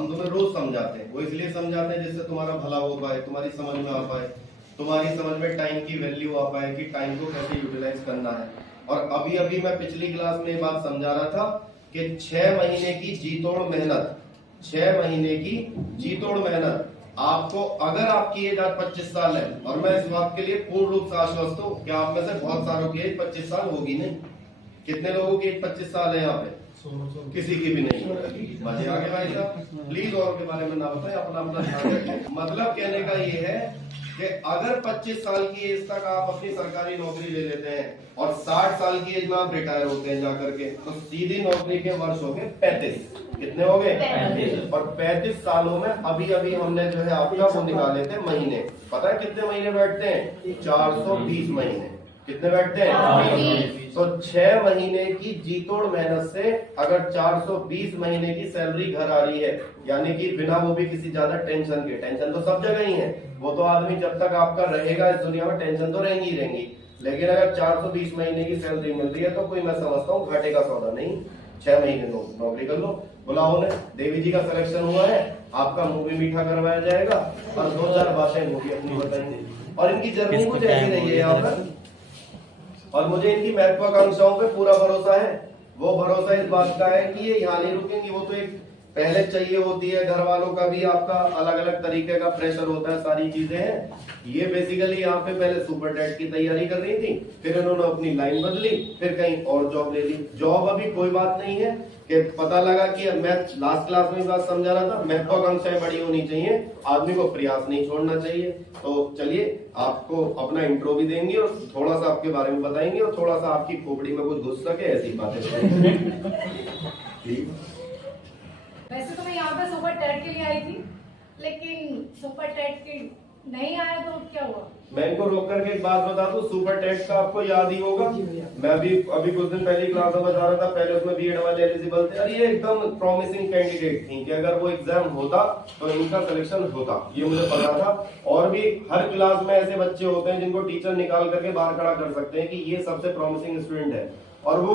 हम तुम्हें रोज समझाते हैं। वो इसलिए समझाते हैं जिससे तुम्हारा भला हो पाए, तुम्हारी समझ में आ पाए, तुम्हारी समझ में टाइम की वैल्यू आ पाए कि टाइम को कैसे यूटिलाइज करना है। और अभी अभी मैं पिछली क्लास में ये बात समझा रहा था कि 6 महीने की जी तोड़ मेहनत, 6 महीने की जी तोड़ मेहनत आपको, अगर आपकी एज आज 25 साल है, और मैं इस बात के लिए पूर्ण रूप से आश्वस्त हूँ कि आप में से बहुत सारों की एज 25 साल होगी नहीं। कितने लोगों की एज 25 साल है यहाँ पे? किसी की भी नहीं होगी। बाकी आगे भाई साहब प्लीज और के बारे में ना बताएं, अपना अपना ध्यान रखें। मतलब कहने का ये है कि अगर 25 साल की एज तक आप अपनी सरकारी नौकरी ले लेते हैं और 60 साल की एज में आप रिटायर होते हैं जाकर के, तो सीधी नौकरी के वर्ष हो गए 35। कितने हो गए? 35। और 35 सालों में अभी अभी हमने जो है आपका वो निकाले थे महीने। पता है कितने महीने बैठते हैं? 420 महीने। कितने बैठते हैं? तो 6 महीने की जी तोड़ मेहनत से अगर 420 महीने की सैलरी घर आ रही है, यानी कि बिना वो भी किसी ज्यादा टेंशन के, टेंशन तो सब जगह ही है, वो तो आदमी जब तक आपका रहेगा इस दुनिया में टेंशन तो रहेंगी ही रहेंगी, लेकिन अगर 420 महीने की सैलरी मिल रही है तो कोई मैं समझता हूँ घाटे का सौदा नहीं। 6 महीने नौकरी कर लो। बुलाओ ने देवी जी का सिलेक्शन हुआ है, आपका मुंह भी मीठा करवाया जाएगा और 2-4 बातें वो भी अपनी बताएंगे। और इनकी जर्नी कुछ ऐसी रही है यहाँ पर, और मुझे इनकी महत्वाकांक्षाओं पे पूरा भरोसा है। वो भरोसा इस बात का है कि ये यहाँ नहीं रुकेंगी। वो तो एक पहले चाहिए होती है, घर वालों का भी आपका अलग अलग तरीके का प्रेशर होता है, सारी चीजें हैं। ये बेसिकली यहाँ पे पहले सुपर टेट की तैयारी कर रही थी, फिर इन्होंने अपनी लाइन बदली, फिर कहीं और जॉब ले ली। जॉब अभी कोई बात नहीं है कि पता लगा कि मैं लास्ट क्लास में बात समझा रहा था, महत्वाकांक्षाएं बड़ी होनी चाहिए, आदमी को प्रयास नहीं छोड़ना चाहिए। तो चलिए आपको अपना इंट्रो भी देंगे और थोड़ा सा आपके बारे में बताएंगे और थोड़ा सा आपकी खोपड़ी में कुछ घुस सके ऐसी बातें ठीक। वैसे तो मैं यहाँ पे सुपर टेट के लिए आई थी, लेकिन सुपर टेट के नहीं आया तो क्या हुआ? मैं इनको रोक करके एक बात बता दूं, सुपर टेट का आपको याद ही होगा, मैं भी अभी कुछ दिन पहले क्लास में बता रहा था, पहले उसमें बीएड वाले एलिजिबल थे और ये एकदम प्रॉमिसिंग कैंडिडेट थी कि अगर वो एग्जाम होता तो इनका सिलेक्शन होता, ये मुझे पता था। और भी हर क्लास में ऐसे बच्चे होते हैं जिनको टीचर निकाल करके बाहर खड़ा कर सकते हैं कि ये सबसे प्रॉमिसिंग स्टूडेंट है, और वो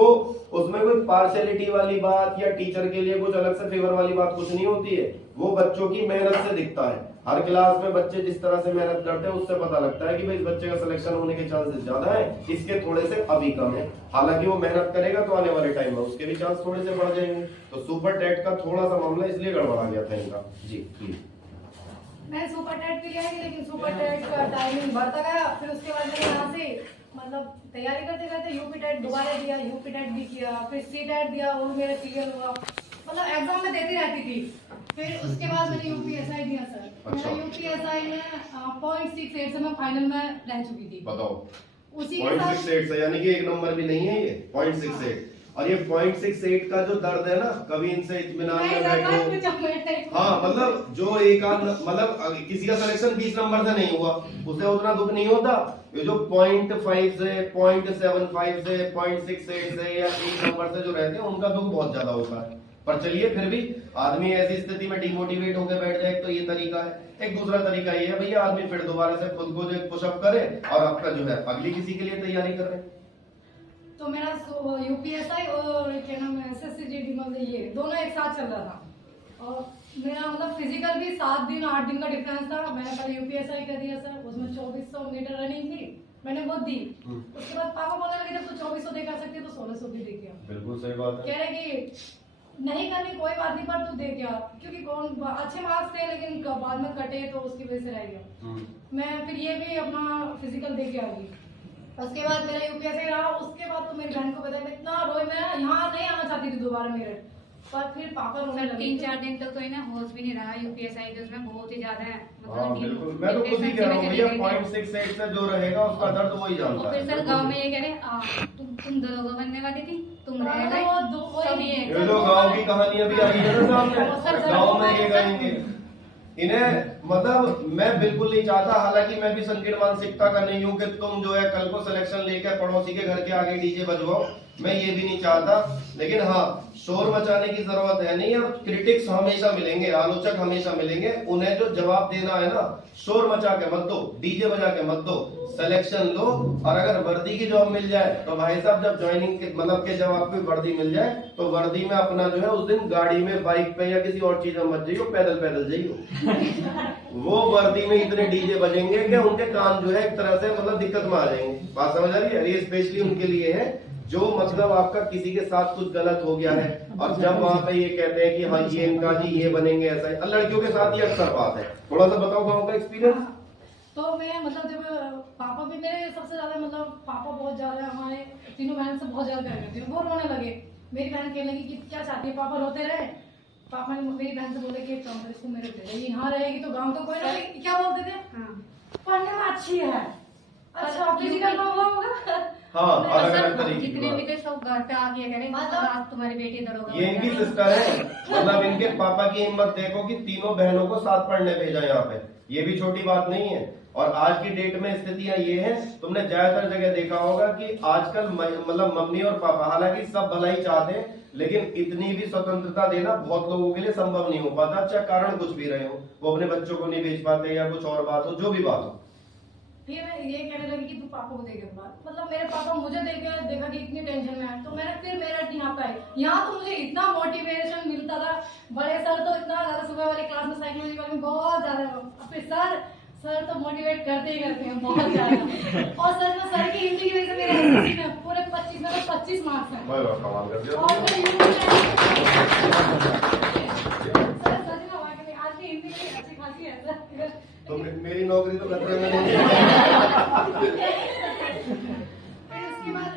उसमें कोई पार्शियलिटी वाली बात या टीचर के लिए कुछ अलग से फेवर वाली बात कुछ नहीं होती है। वो बच्चों की मेहनत से दिखता है। हर क्लास में बच्चे जिस तरह से मेहनत करते हैं उससे पता लगता है कि भाई इस बच्चे का सिलेक्शन होने के चांसेस ज्यादा है, इसके थोड़े से अभी कम है। हालांकि वो मेहनत करेगा तो आने वाले टाइम में उसके भी चांस थोड़े से बढ़ जाएंगे। तो सुपर टेट का थोड़ा सा मामला इसलिए गड़बड़ा गया था इनका। जी प्लीज। मैं सुपर टेट के लिए आई, लेकिन सुपर टेट का टाइमिंग बढ़ता गया। फिर उसके बाद मैंने यहाँ से मतलब तैयारी करते करते यूपी टेट दोबारा दिया, यूपी टेट भी किया, फिर सी टेट दिया, वो मेरा क्लियर हुआ। मतलब एग्जाम में देती रहती थी। फिर उसके बाद मैंने यूपीएसआई दिया सर। अच्छा। मेरा यूपीएसआई में 0.68 से मैं फाइनल में रह चुकी थी। बताओ, उसी के साथ 0.68 से, यानी कि एक नंबर भी नहीं है ये 0.68। और ये 0.68 का जो दर्द है ना, कभी इनसे इत्मीनान में बैठो। हाँ मतलब जो एक आध मतलब किसी का सिलेक्शन 20 नंबर से नहीं हुआ उसे उतना दुख नहीं होता। ये जो 0.5 से 0.75 से 0.68 से या 1 नंबर से जो रहते हैं उनका दुख बहुत ज्यादा होता है। पर चलिए फिर भी आदमी ऐसी स्थिति में डिमोटिवेट होकर बैठ जाए तो ये तरीका है। एक दूसरा तरीका ये है भैया, आदमी फिर दोबारा से खुद को जो पुशअप करे और आपका जो है अगली किसी के लिए तैयारी कर रहे। तो मेरा यूपीएसआई और क्या नाम है एसएससी मतलब ये दोनों एक साथ चल रहा था। और मेरा मतलब फिजिकल भी 7 दिन 8 दिन का डिफरेंस था। मैंने पहले यूपीएसआई कर दिया सर, उसमें 2400 मीटर रनिंग थी, मैंने वो दी। उसके बाद पापा बोलने लगे जब तू 2400 दे कर सकती है तो 1600 भी दे गया। बिल्कुल सही बात है। कह रहे कि नहीं करनी कोई बात नहीं पर तू दे गया, क्योंकि कौन अच्छे मार्क्स थे लेकिन बाद में कटे तो उसकी वजह से रह गया। मैं फिर ये भी अपना फिजिकल दे के आ गई। उसके बाद मेरा यूपीएससी रहा। उसके बाद तो मेरी बहन को पता है इतना रोई, मैं यहाँ नहीं आना चाहती थी दोबारा मेरठ, पर फिर पापा रोने लगे। 3-4 दिन तक तो है ना होश भी नहीं रहा यूपीएसआई के, उसमें बहुत ही ज्यादा है। हाँ बिल्कुल, मैं तो खुद ही कह रहा हूँ भैया 0.68 से जो रहेगा उसका दर्द वही जानता है। फिर सर गांव में ये कह रहे तुम दरोगा बनने वाली थी, तुम रह गए। ये जो गांव की कहानियां भी आई है ना सामने, गांव में ये गाएंगे इन्हें। मतलब मैं बिल्कुल नहीं चाहता, हालांकि मैं भी संकीर्ण मानसिकता का नहीं हूँ कि तुम जो है कल को सिलेक्शन लेकर पड़ोसी के घर के आगे डीजे बजवाओ। मैं ये भी नहीं चाहता, लेकिन हाँ शोर मचाने की जरूरत है नहीं। और क्रिटिक्स हमेशा मिलेंगे, आलोचक हमेशा मिलेंगे, उन्हें जो जवाब देना है ना, शोर मचा के मत दो, डीजे बजा के मत दो, सिलेक्शन लो। और अगर वर्दी की जॉब मिल जाए तो भाई साहब जब ज्वाइनिंग के मतलब के जब आपको वर्दी मिल जाए तो वर्दी में अपना जो है उस दिन गाड़ी में, बाइक पे या किसी और चीज में मत जाइयो, पैदल पैदल जाइयो। वो वर्दी में इतने डीजे बजेंगे कि उनके कान जो है एक तरह से मतलब दिक्कत में आ जाएंगे। बात समझ आ रही है? ये स्पेशली उनके लिए है जो मतलब आपका किसी के साथ कुछ गलत हो गया है और जब वहां पे ये कहते हैं कि हाँ ये इनका जी ये बनेंगे, ऐसा है। लड़कियों के साथ ये अक्सर बात है। थोड़ा सा बताओ गाँव का एक्सपीरियंस। तो मैं मतलब जब पापा भी मेरे सबसे ज्यादा मतलब पापा बहुत ज्यादा हमारे तीनों बहन से बहुत ज्यादा प्यार करते हैं। वो रोने लगे, मेरी बहन कहने लगी कि क्या चाहती है, पापा रोते रहे। पापा ने मेरी बहन से बोले कि एक काम कर, इसको मेरे दे दे, यहाँ रहेगी तो गाँव तो कोई ना कोई क्या बोलते थे, पढ़ने में अच्छी है, अच्छा फिजिकल में होगा। हाँ अलग अलग तरीके जितने भी थे सब घर पे आ गया करें, आज तुम्हारी बेटी इधर होगा। ये इनकी सिस्टर है, मतलब इनके पापा की हिम्मत देखो कि तीनों बहनों को साथ पढ़ने भेजा यहाँ पे, ये भी छोटी बात नहीं है। और आज की डेट में स्थितियां ये है, तुमने ज्यादातर जगह देखा होगा कि आजकल मतलब मम्मी और पापा हालांकि सब भलाई चाहते हैं, लेकिन इतनी भी स्वतंत्रता देना बहुत लोगों के लिए संभव नहीं हो पाता, चाहे कारण कुछ भी रहे हो, वो अपने बच्चों को नहीं भेज पाते या कुछ और बात हो, जो भी बात हो। फिर मैं ये कहने लगी कि तू पापा को देखे बात, मतलब मेरे पापा मुझे देखा कि इतनी टेंशन में है, तो मैंने फिर मेरठ यहाँ पे आई। यहाँ तो मुझे इतना मोटिवेशन मिलता था, बड़े सर तो इतना ज्यादा, सुबह वाले क्लास में साइकोलॉजी वाले में बहुत ज्यादा, फिर सर तो मोटिवेट करते ही करते हैं बहुत ज्यादा। और सर की हिंदी की वजह से मेरे एसएससी में पूरे 25 मार्क्स हैं। कमाल कर दिया। और मैं सच में आज की हिंदी की अच्छी खासी है सर। तो मेरी नौकरी तो खतरे में नहीं है। फिर उसके बाद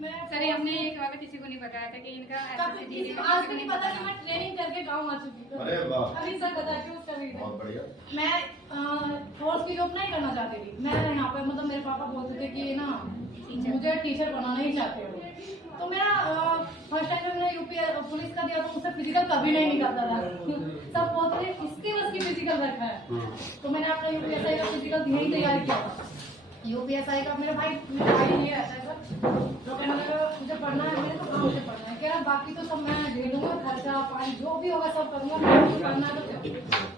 मैं सर हमने एक बार किसी को नहीं बताया था कि इनका आज भी नहीं पता कि मैं ट्रेनिंग करके गाँव आ चुकी हूँ। अरे वाह, अभी सर बता क्यों उसका भी बहुत बढ़िया। मैं फोर्स की जॉब नहीं करना चाहती थी। मैं यहाँ पे मतलब मेरे पापा बोलते थे कि ना मुझे टीचर बनाना ही चाहते हो। तो मेरा फर्स्ट टाइम जब मैंने यूपी पुलिस का दिया तो मुझसे फिजिकल कभी नहीं निकलता था। सब बोलते थे इसके बस की फिजिकल रखा है। तो मैंने अपना यूपीएसआई का फिजिकल यही तैयार किया था। यूपीएसआई का मेरा भाई नहीं रहता है सर, तो कहने लगा मुझे पढ़ना है, मैंने तो कहाँ से पढ़ना है, कह रहा बाकी तो सब मैं दे दूंगा, खर्चा पानी जो भी होगा सब करूंगा, पढ़ना है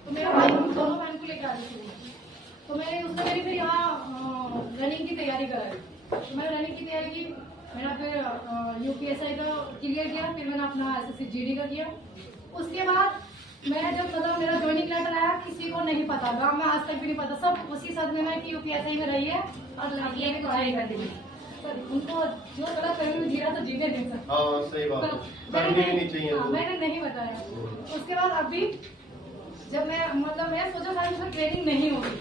तो मेरा भाई दोनों बहन को लेकर आ रही थी। तो मैंने उसने मेरी फिर यहाँ रनिंग की तैयारी कराई। तो मैंने रनिंग की तैयारी की, मैंने फिर यूपीएसआई का क्लियर किया, फिर मैंने अपना एसएससी जीडी का किया। उसके बाद मैं जब मतलब मेरा ज्वाइनिंग लेटर आया, किसी को नहीं पता, गांव में आज तक भी नहीं पता, सब उसी सदमे में कि यूपीएसआई में रही है और लड़कियां भी पढ़ाई कर दी। उनको जो गलत कभी जीरा तो जीने नहीं सकते। हाँ सही बात है, करनी भी नहीं चाहिए। मैंने नहीं बताया। उसके बाद अभी जब मैं मतलब मैं सोचा था कि ट्रेनिंग नहीं होगी,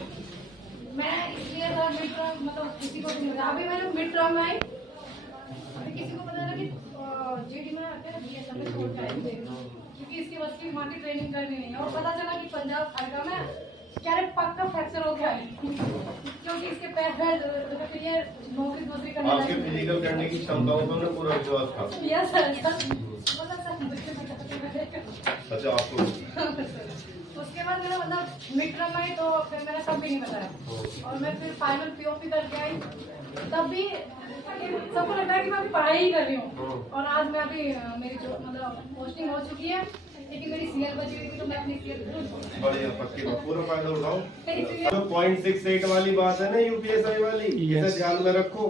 मैं इसलिए सर मिड टर्म मतलब किसी को नहीं, अभी मैंने मिड टर्म में आई, किसी को पता लगा कि जीडी में आते हैं बीएसएफ में छोड़ के आई थे क्योंकि इसके बस की माँ की ट्रेनिंग करनी नहीं है। और पता चला कि पंजाब हड़का में क्या रे पक्का फ्रैक्चर हो गया है क्योंकि इसके पैर फिर ये नौकरी दूसरी करने आपके फिजिकल करने की क्षमताओं पर उन्हें पूरा विश्वास था। Yes sir. अच्छा आपको उसके बाद मेरा मतलब मिड टर्म आई तो फिर मैंने सब भी नहीं बताया और मैं फिर फाइनल पीओपी करके आई। तब भी सबको लगता है कि मैं अभी पढ़ाई ही कर रही हूँ और आज मैं अभी मेरी जो मतलब पोस्टिंग हो चुकी है, लेकिन मेरी सीएल बची हुई थी तो मैं अपनी सीएल बढ़िया पक्की बात, पूरा फायदा उठाओ। तो 0.68 वाली बात है ना यूपीएसआई वाली, इसे ध्यान में रखो।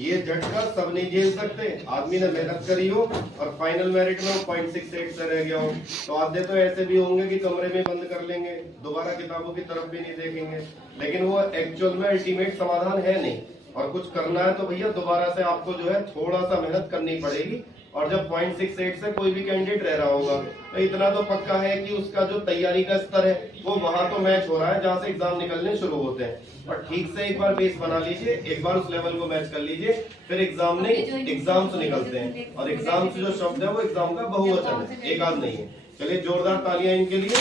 ये झटका सब नहीं झेल सकते। आदमी ने मेहनत करी हो और फाइनल मेरिट में 0.68 से रह गया हो, तो आधे तो ऐसे भी होंगे कि कमरे में बंद कर लेंगे, दोबारा किताबों की तरफ भी नहीं देखेंगे। लेकिन वो एक्चुअल में अल्टीमेट समाधान है नहीं, और कुछ करना है तो भैया दोबारा से आपको जो है थोड़ा सा मेहनत करनी पड़ेगी। और जब 0.68 से कोई भी कैंडिडेट रह रहा होगा तो इतना तो पक्का है कि उसका जो तैयारी का स्तर है वो वहां तो मैच हो रहा है जहां से एग्जाम निकलने शुरू होते हैं। और ठीक से एक बार बेस बना लीजिए, एक बार उस लेवल को मैच कर लीजिए, फिर एग्जाम नहीं एग्जाम्स निकलते हैं। और एग्जाम्स जो शब्द है वो एग्जाम का बहुवचन है, एक आध नहीं है। चलिए जोरदार तालियां इनके लिए।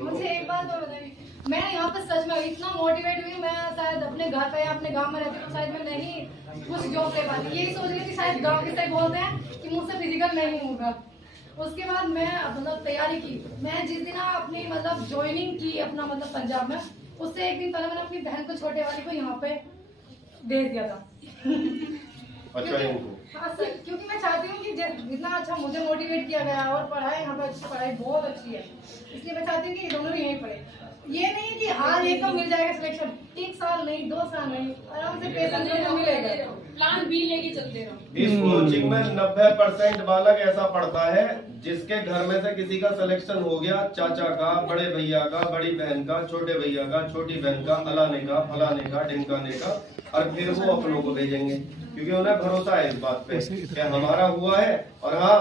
मुझे एक बात और बताइए, मैं यहाँ पे सच में इतना मोटिवेट हुई, मैं शायद अपने घर पे या अपने गांव में रहती तो शायद मैं नहीं कुछ जॉब ले पाती। यही सोच रही थी शायद गांव के साइड बोलते हैं कि मुझसे फिजिकल नहीं होगा। उसके बाद मैं मतलब तैयारी की। मैं जिस दिन अपनी मतलब ज्वाइनिंग की अपना मतलब पंजाब में, उससे एक दिन पहले मैंने अपनी बहन को, छोटे वाली को यहाँ पे भेज दिया था। अच्छा है उनको। हाँ सर, क्योंकि मैं चाहती हूँ कि जितना अच्छा मुझे मोटिवेट किया गया और पढ़ाई यहाँ पे अच्छी, पढ़ाई बहुत अच्छी है, इसलिए मैं चाहती हूँ कि दोनों भी यहीं पढ़े। ये नहीं है कि आज एक को मिल जाएगा सिलेक्शन, 1 साल नहीं, 2 साल नहीं, आराम से पेशेंस में मिलेगा। प्लान बी लेके चलते रहो। इस कोचिंग में 90% बालक ऐसा पढ़ता है जिसके घर में से किसी का सिलेक्शन हो गया, चाचा का, बड़े भैया का, बड़ी बहन का, छोटे भैया का, छोटी बहन का, अलाने का, फलाने का, ढिमकाने का, और फिर वो अपनों को भेजेंगे क्योंकि उन्हें भरोसा है इस बात पे कि हमारा हुआ है। और हाँ,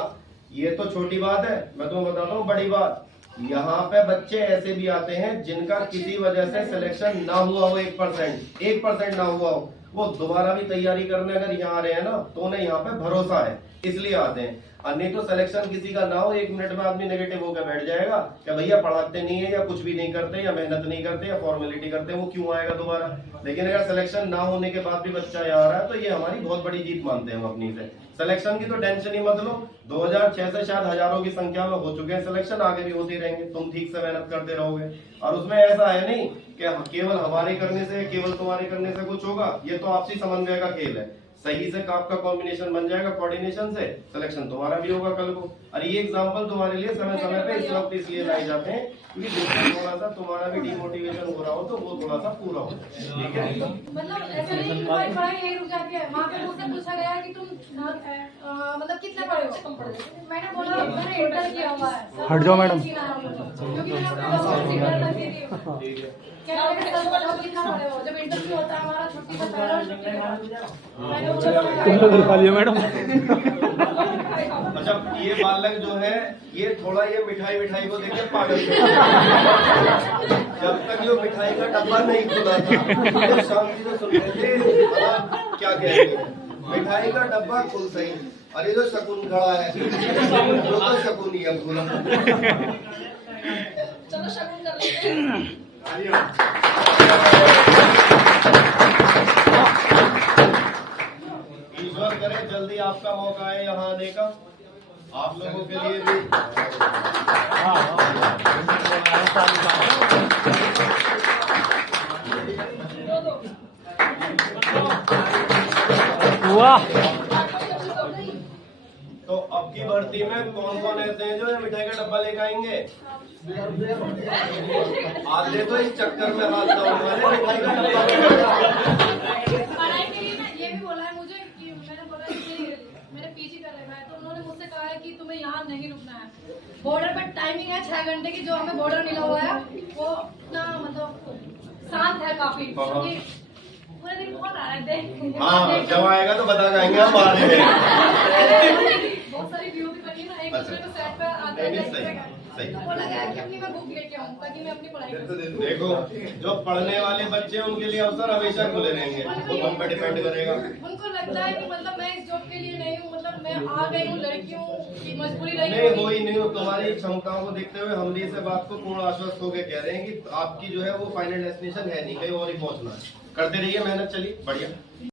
ये तो छोटी बात है, मैं तुम्हें बताता हूँ बड़ी बात। यहाँ पे बच्चे ऐसे भी आते हैं जिनका किसी वजह से सिलेक्शन ना हुआ हो, 1% ना हुआ हो, वो दोबारा भी तैयारी करने अगर यहाँ आ रहे हैं ना, तो उन्हें यहाँ पे भरोसा है, इसलिए आते हैं। और नहीं तो सिलेक्शन किसी का ना हो, 1 मिनट में आदमी नेगेटिव होकर बैठ जाएगा कि भैया पढ़ाते नहीं है, या कुछ भी नहीं करते, या मेहनत नहीं करते, या फॉर्मेलिटी करते, वो क्यों आएगा दोबारा। लेकिन अगर सिलेक्शन ना होने के बाद भी बच्चा यहाँ आ रहा है तो ये हमारी बहुत बड़ी जीत मानते हैं हम अपनी से। सिलेक्शन की तो टेंशन ही मत लो, 2006 से शायद हजारों की संख्या में हो चुके हैं सिलेक्शन, आगे भी होते रहेंगे, तुम ठीक से मेहनत करते रहोगे। और उसमें ऐसा है नहीं कि केवल हमारे करने से, केवल तुम्हारे करने से कुछ होगा, ये तो आपसी समन्वय का खेल है। सही से आपका कॉम्बिनेशन बन जाएगा, कोऑर्डिनेशन से सिलेक्शन तुम्हारा भी होगा कल को। और ये एग्जांपल तुम्हारे लिए समय समय पे इस वक्त इसलिए लाए जाते हैं क्योंकि जिससे थोड़ा सा तुम्हारा भी डिमोटिवेशन हो रहा हो तो वो थोड़ा सा पूरा हो, ठीक है। मतलब ऐसा नहीं कि तुम्हारी पढ़ाई यही रुक जाती है। वहाँ पे मुझसे पूछा गया कि तुम मतलब कितने पढ़े हो, मैंने बोला मैंने इंटर किया हुआ है। हट जाओ मैडम। क्योंकि मैंने अपने दोस्तों से इंटर कर दी थी। क्या मैंने सर बताओ कितना पढ़े हो, जब इंटरव्यू होता है हमारा छुट्टी का पहला मैंने तुम लोग दिखा लिया मैडम। अच्छा, ये बालक जो है ये थोड़ा ये मिठाई को देखे पागल जब तक ये मिठाई का डब्बा नहीं खुला था तो शांति से सुन रहे थे क्या कहेंगे। मिठाई का डब्बा खुल सही, अरे जो शकुन खड़ा है जो तो शकुन ही है खुला। चलो शगुन कर लेते हैं। ईश्वर करे जल्दी आपका मौका आए यहाँ आने का, आप लोगों के लिए भी। वाह। तो अब की भर्ती में कौन कौन ऐसे हैं जो ये मिठाई का डब्बा लेकर आएंगे? आधे तो इस चक्कर में हाथ डालने मिठाई का डब्बा। पढ़ाई के लिए ना ये भी बोला है मुझे कि मैंने बोला कि मेरे पीजी कर रहे हैं तो उन्होंने मुझसे कहा है कि तुम्हें यहाँ नहीं रुकना है। बॉर्डर पर टाइमिंग है 6 घंटे की, जो हमें बॉर्डर मिला हुआ है वो इतना मतलब शांत है काफी, क्योंकि पूरे दिन कौन आ रहे थे। हाँ, जब आएगा तो बता जाएंगे हम आ रहे हैं। बहुत सारी वीडियो भी बनी ना, एक अच्छा। दूसरे को सेट पे आते नहीं, हैं सही। तो बोला गया कि अपनी मैं बुक लेके आऊँ ताकि मैं अपनी पढ़ाई कर सकूं। देखो, जो पढ़ने वाले बच्चे हैं उनके लिए अवसर हमेशा खुले रहेंगे, वो तुम पे डिपेंड करेगा। उनको लगता है कि मतलब मैं इस जॉब के लिए नहीं हूँ, मतलब मैं आ गई हूँ लड़कियों की मजबूरी रही नहीं हो ही नहीं हो, तुम्हारी क्षमताओं को देखते हुए हम भी इस बात को पूर्ण आश्वस्त होकर कह रहे हैं कि आपकी जो है वो फाइनल डेस्टिनेशन है नहीं, कहीं और ही पहुंचना है। करते रहिए मेहनत, चलिए बढ़िया।